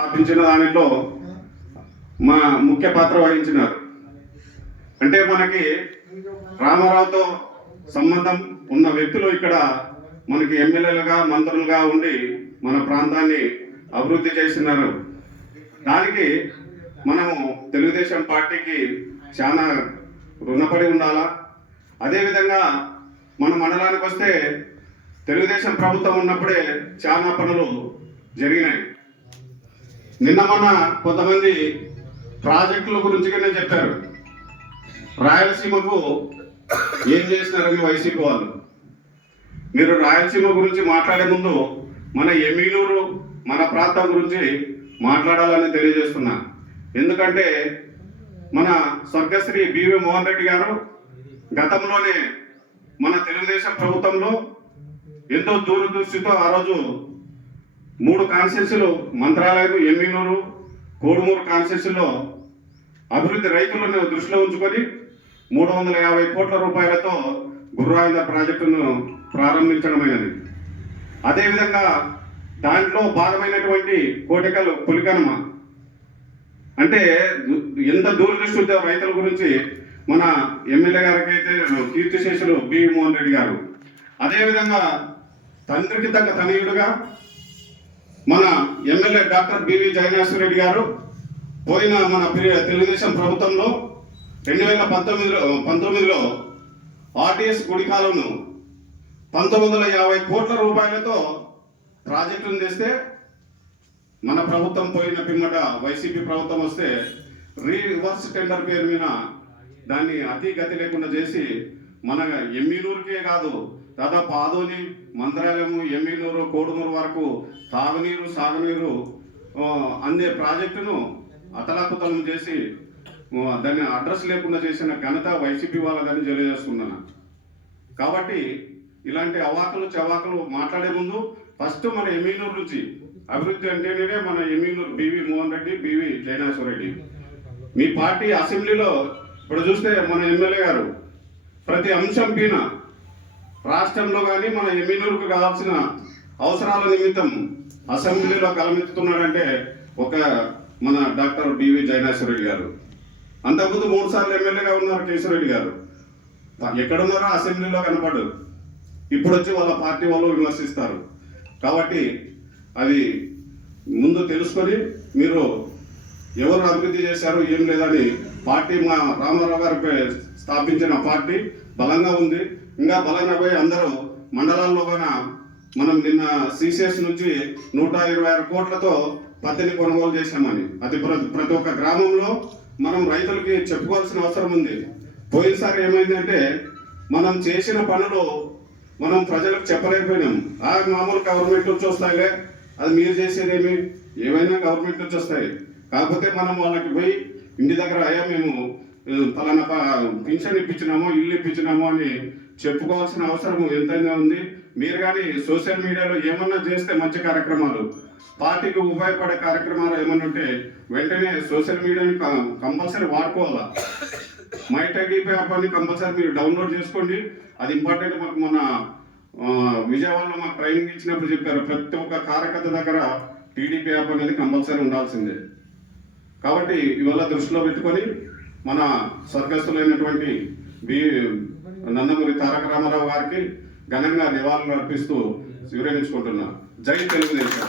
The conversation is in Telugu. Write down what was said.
స్థాపించిన దానిలో మా ముఖ్య పాత్ర వహించినారు. అంటే మనకి రామారావుతో సంబంధం ఉన్న వ్యక్తులు ఇక్కడ మనకి ఎమ్మెల్యేలుగా మంత్రులుగా ఉండి మన ప్రాంతాన్ని అభివృద్ధి చేస్తున్నారు. దానికి మనము తెలుగుదేశం పార్టీకి చాలా రుణపడి ఉండాలా. అదేవిధంగా మన మండలానికి వస్తే తెలుగుదేశం ప్రభుత్వం ఉన్నప్పుడే చాలా పనులు జరిగినాయి. నిన్న మన కొంతమంది ప్రాజెక్టుల గురించిగానే చెప్పారు. రాయలసీమకు ఏం చేసినారని వైసీపీ వాళ్ళు. మీరు రాయలసీమ గురించి మాట్లాడే ముందు మన ఎమ్మిగనూరు మన ప్రాంతం గురించి మాట్లాడాలని తెలియజేస్తున్నా. ఎందుకంటే మన స్వర్గశ్రీ బివి మోహన్ రెడ్డి గారు గతంలోనే మన తెలుగుదేశం ప్రభుత్వంలో ఎంతో దూరదృష్టితో ఆ రోజు 3 కాన్స్టిట్యూన్సీలు మంత్రాలయం, ఎమ్మిగనూరు, కోడుమూరు కాన్స్టిట్యూన్సీలో అభివృద్ధి రైతులను దృష్టిలో ఉంచుకొని 350 కోట్ల రూపాయలతో గుర్రాయింద ప్రాజెక్టును ప్రారంభించడమైనది. అదేవిధంగా దాంట్లో భాగమైనటువంటి కోటికల్ పులికనమ అంటే ఎంత దూరదృష్టి ఉందో రైతుల గురించి మన ఎమ్మెల్యే గారికి అయితే కీర్తిశేషులు బివి మోహన్ రెడ్డి గారు. అదేవిధంగా తండ్రికి తగ్గ తనయుడుగా మన MLA doctor BV Jagannath Reddy గారు పోయిన మన తెలుగుదేశం ప్రభుత్వంలో 2019లో ఆర్టీఎస్ గుడికాలను 1950 కోట్ల రూపాయలతో ప్రాజెక్టును తెస్తే మన ప్రభుత్వం పోయిన పిమ్మట వైసీపీ ప్రభుత్వం వస్తే రివర్స్ టెండర్ పేరు మీద దాన్ని అతి గతి లేకుండా చేసి మన ఎమ్మిగనూరుకే కాదు దాదాపు ఆదోని, మంత్రాలయము, ఎమ్మిగనూరు, కోడుమూరు వరకు తాగునీరు సాగునీరు అందే ప్రాజెక్టును అతలాకుతలం చేసి దాన్ని అడ్రస్ లేకుండా చేసిన ఘనత వైసీపీ వాళ్ళదని తెలియజేస్తున్నాను. కాబట్టి ఇలాంటి అవాకులు చవాకులు మాట్లాడే ముందు ఫస్ట్ మన ఎమ్మిగనూరు నుంచి అభివృద్ధి అంటేనే మన ఎమ్మిగనూరు బివి మోహన్ రెడ్డి, బివి జయనాశ్వర రెడ్డి. మీ పార్టీ అసెంబ్లీలో ఇప్పుడు చూస్తే మన ఎమ్మెల్యే గారు ప్రతి అంశం పైన రాష్ట్రంలో కానీ మన ఎమ్మిగనూరుకు కావాల్సిన అవసరాల నిమిత్తం అసెంబ్లీలో కలమెత్తుతున్నాడంటే ఒక మన డాక్టర్ బివి జయనాశ్వర రెడ్డి గారు. అంతకుముందు 3 సార్లు ఎమ్మెల్యేగా ఉన్నారు కేశవరెడ్డి గారు. ఎక్కడున్నారో అసెంబ్లీలో కనపడరు. ఇప్పుడు వచ్చి వాళ్ళ పార్టీ వాళ్ళు విమర్శిస్తారు. కాబట్టి అది ముందు తెలుసుకొని మీరు ఎవరు అభివృద్ధి చేశారు ఏం లేదని పార్టీ మా రామారావు గారు స్థాపించిన పార్టీ బలంగా ఉంది. ఇంకా బలంగా పోయి అందరూ మండలాల్లో కూడా మనం నిన్న సిసిఎస్ నుంచి 126 కోట్లతో పత్తిని కొనుగోలు చేశామని అది ప్రతి ఒక్క గ్రామంలో మనం రైతులకి చెప్పుకోవాల్సిన అవసరం ఉంది. పోయినసారి ఏమైందంటే మనం చేసిన పనులు మనం ప్రజలకు చెప్పలేకపోయినాం. మామూలు గవర్నమెంట్ నుంచి వస్తాయిలే, అది మీరు చేసేదేమి, ఏమైనా గవర్నమెంట్ నుంచి వస్తాయి. కాకపోతే మనం వాళ్ళకి పోయి ఇంటి దగ్గర అయ్యా మేము పలానా పెన్షన్ ఇప్పించినామో ఇల్లు ఇప్పించినామో అని చెప్పుకోవాల్సిన అవసరం ఎంతైనా ఉంది. మీరు కానీ సోషల్ మీడియాలో ఏమన్నా చేస్తే మంచి కార్యక్రమాలు, పార్టీకి ఉపయోగపడే కార్యక్రమాలు ఏమన్నా ఉంటే వెంటనే సోషల్ మీడియాని కంపల్సరీ వాడుకోవాలా. మై టీడీపీ యాప్ అని కంపల్సరీ మీరు డౌన్లోడ్ చేసుకోండి. అది ఇంపార్టెంట్. మాకు మన విజయవాడలో మాకు ట్రైనింగ్ ఇచ్చినప్పుడు చెప్పారు ప్రతి ఒక్క కార్యకర్త దగ్గర టీడీపీ యాప్ అనేది కంపల్సరీ ఉండాల్సిందే. కాబట్టి ఇవాళ దృష్టిలో పెట్టుకొని మన స్వర్గస్థులైనటువంటి నందమూరి తారక రామారావు గారికి ఘనంగా నివాళులు అర్పిస్తూ వివరించుకుంటున్నా. జై తెలుగుదేశం.